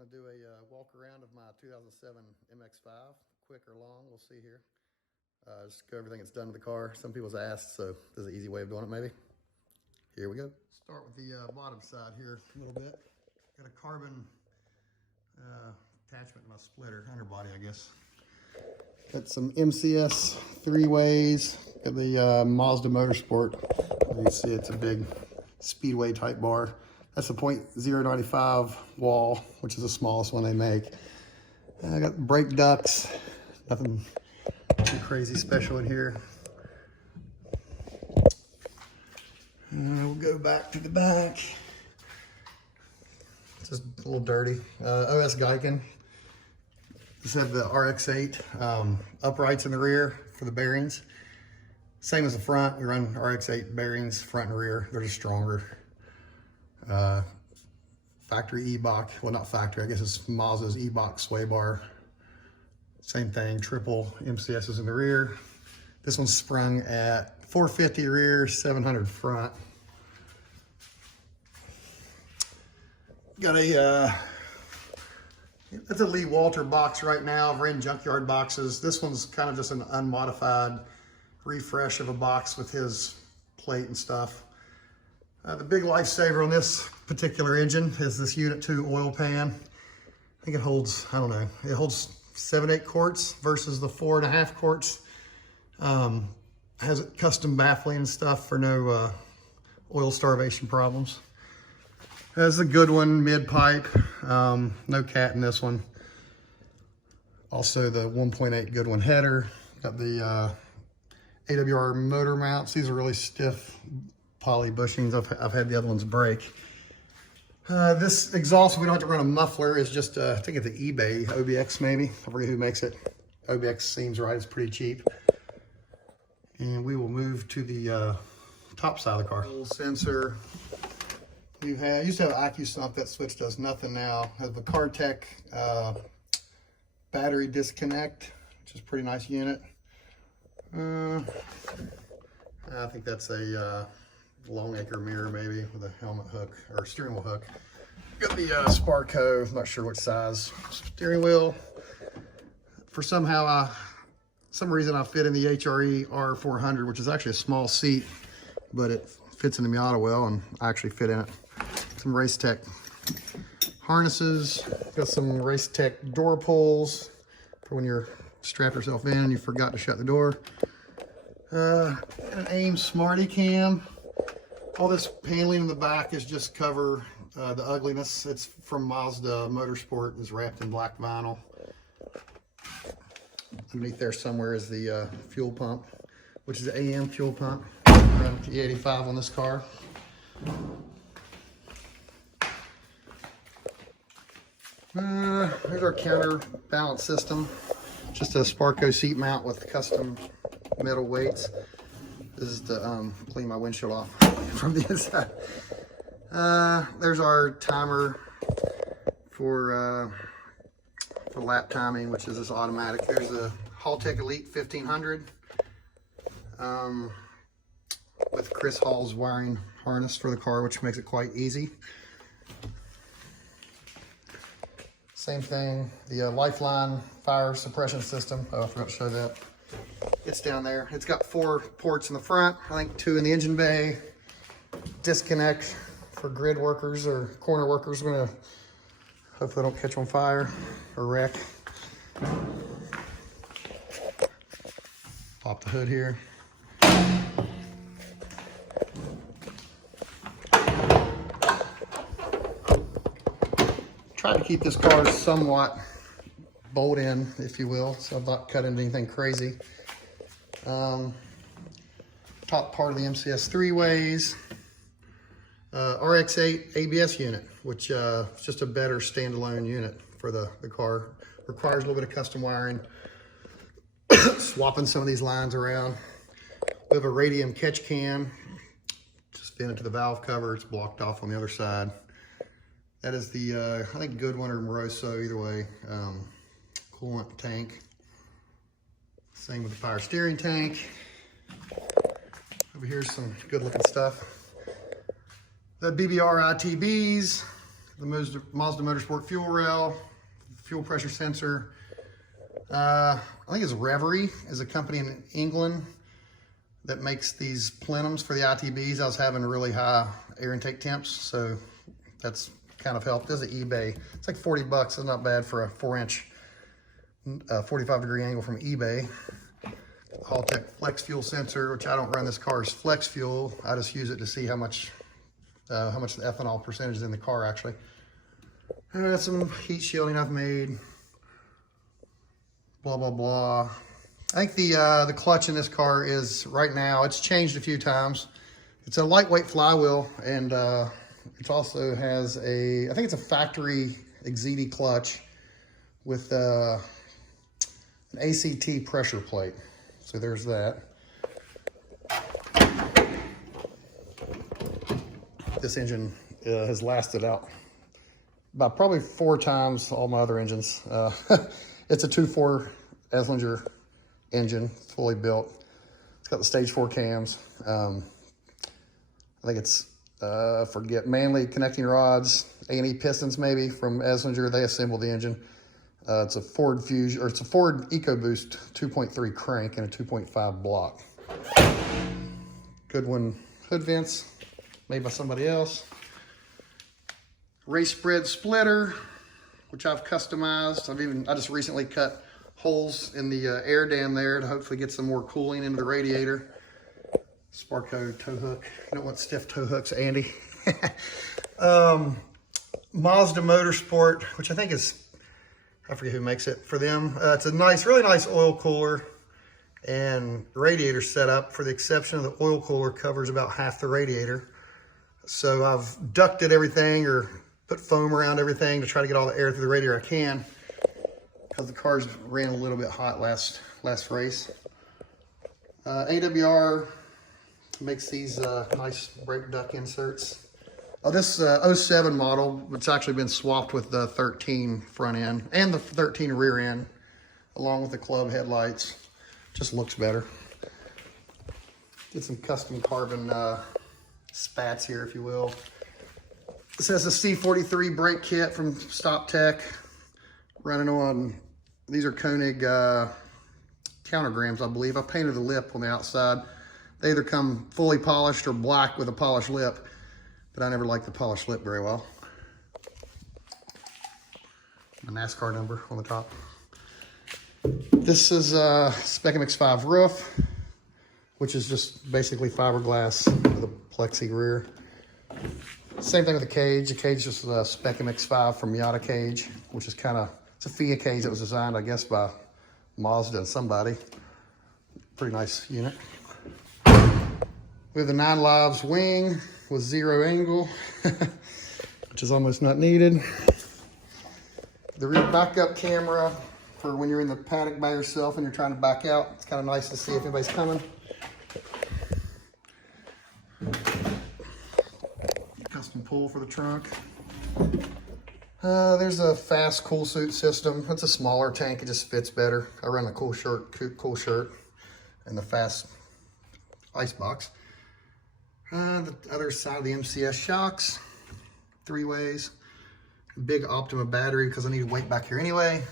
Going to do a walk around of my 2007 MX5, quick or long, we'll see here. Just go everything that's done to the car. Some people's asked, so there's an easy way of doing it maybe. Here we go. Start with the bottom side here a little bit. Got a carbon attachment to my splitter, underbody I guess. Got some MCS 3-ways. Got the Mazda Motorsport. You can see it's a big speedway type bar. That's the .095 wall, which is the smallest one they make. I got brake ducts, nothing too crazy special in here. We'll go back to the back. It's just a little dirty. OS Geiken. This had the RX-8 uprights in the rear for the bearings. Same as the front. We run RX-8 bearings front and rear. They're just stronger. Factory E-Box, well not factory, I guess it's Mazda's E-Box sway bar. Same thing, triple MCSs in the rear. This one's sprung at 450 rear, 700 front. Got a, that's a Lee Walter box right now. I've ran junkyard boxes. This one's kind of just an unmodified refresh of a box with his plate and stuff. The big lifesaver on this particular engine is this Unit 2 oil pan. I think it holds, I don't know, it holds 7-8 quarts versus the 4.5 quarts. Has custom baffling and stuff for no oil starvation problems. That's a good one, mid-pipe. No cat in this one. Also the 1.8 good one header. Got the AWR motor mounts. These are really stiff poly bushings. I've had the other ones break. This exhaust, we don't have to run a muffler. It's just, I think it's an eBay OBX maybe. I forget who makes it. OBX seems right, it's pretty cheap. And we will move to the top side of the car. Little sensor. Used to have an AccuSump. That switch does nothing now. Have the CarTech battery disconnect, which is a pretty nice unit. I think that's a Longacre mirror maybe with a helmet hook or steering wheel hook. Got the Sparco, I'm not sure what size steering wheel. For some reason I fit in the HRE R400, which is actually a small seat, but it fits in the Miata well, and I actually fit in it. Some Racetech harnesses. Got some Racetech door pulls for when you're strap yourself in and you forgot to shut the door. An AIM Smarty Cam. All this paneling in the back is just cover the ugliness. It's from Mazda Motorsport. It's wrapped in black vinyl. Underneath there somewhere is the fuel pump, which is an AM fuel pump. Around E85 on this car. Here's our counterbalance system. Just a Sparco seat mount with custom metal weights. This is to clean my windshield off from the inside. There's our timer for lap timing, which is this automatic. There's a Haltech Elite 1500 with Chris Hall's wiring harness for the car, which makes it quite easy. Same thing, the Lifeline fire suppression system. Oh, I forgot to show that. It's down there. It's got 4 ports in the front, I think 2 in the engine bay. Disconnect for grid workers or corner workers. We're gonna hopefully don't catch on fire or wreck. Pop the hood here. Tried to keep this car somewhat bolt in, if you will, so I've not cut into anything crazy. Top part of the MCS 3-ways. RX-8 ABS unit, which is just a better standalone unit for the car. Requires a little bit of custom wiring. Swapping some of these lines around. We have a radium catch can. Just fit into the valve cover. It's blocked off on the other side. That is the, I think Goodwin or Moroso, either way, coolant tank. Same with the power steering tank. Over here's some good looking stuff. The BBR ITBs, the Mazda Motorsport fuel rail, fuel pressure sensor. I think it's Reverie is a company in England that makes these plenums for the ITBs. I was having really high air intake temps, so that's kind of helped. There's an eBay. It's like 40 bucks. It's not bad for a 4-inch 45-degree angle from eBay. Haltech flex fuel sensor, which I don't run this car's flex fuel. I just use it to see how much the ethanol percentage is in the car actually. And I got some heat shielding I've made. Blah blah blah. I think the clutch in this car is right now. It's changed a few times. It's a lightweight flywheel, and it also has I think it's a factory Exedi clutch with an ACT pressure plate. So there's that. This engine has lasted out about probably 4 times all my other engines. It's a 2.4 Esslinger engine, fully built. It's got the stage 4 cams. I think it's, forget, Manley connecting rods, A&E pistons maybe from Esslinger. They assembled the engine. It's a Ford Fusion, or it's a Ford EcoBoost 2.3 crank and a 2.5 block. Goodwin hood vents, made by somebody else. Race spread splitter, which I've customized. I just recently cut holes in the air dam there to hopefully get some more cooling into the radiator. Sparco tow hook. You don't want stiff tow hooks, Andy. Mazda Motorsport, which I think is, I forget who makes it for them. It's a nice, really nice oil cooler and radiator setup. For the exception of the oil cooler, covers about half the radiator. So I've ducted everything or put foam around everything to try to get all the air through the radiator I can, because the cars ran a little bit hot last race. AWR makes these nice brake duct inserts. Oh, this 07 model, it's actually been swapped with the 13 front end and the 13 rear end, along with the club headlights. Just looks better. Get some custom carbon spats here, if you will. This has a C43 brake kit from Stop Tech, running on, these are Koenig countergrams, I believe. I painted the lip on the outside. They either come fully polished or black with a polished lip, but I never liked the polished lip very well. My NASCAR number on the top. This is a Spec MX5 roof, which is just basically fiberglass with a plexi rear. Same thing with the cage. The cage is just a Spec MX5 from Miata Cage, which is kind of, it's a FIA cage that was designed, I guess, by Mazda and somebody. Pretty nice unit. We have the 9 Lives wing with 0 angle, which is almost not needed. The rear backup camera for when you're in the paddock by yourself and you're trying to back out. It's kind of nice to see if anybody's coming. Custom pull for the trunk. There's a fast cool suit system. It's a smaller tank, it just fits better. I run a cool shirt, and the fast ice box. The other side of the MCS shocks, 3 ways. Big Optima battery because I need weight back here anyway.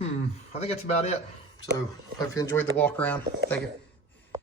I think that's about it. So hope you enjoyed the walk around. Thank you.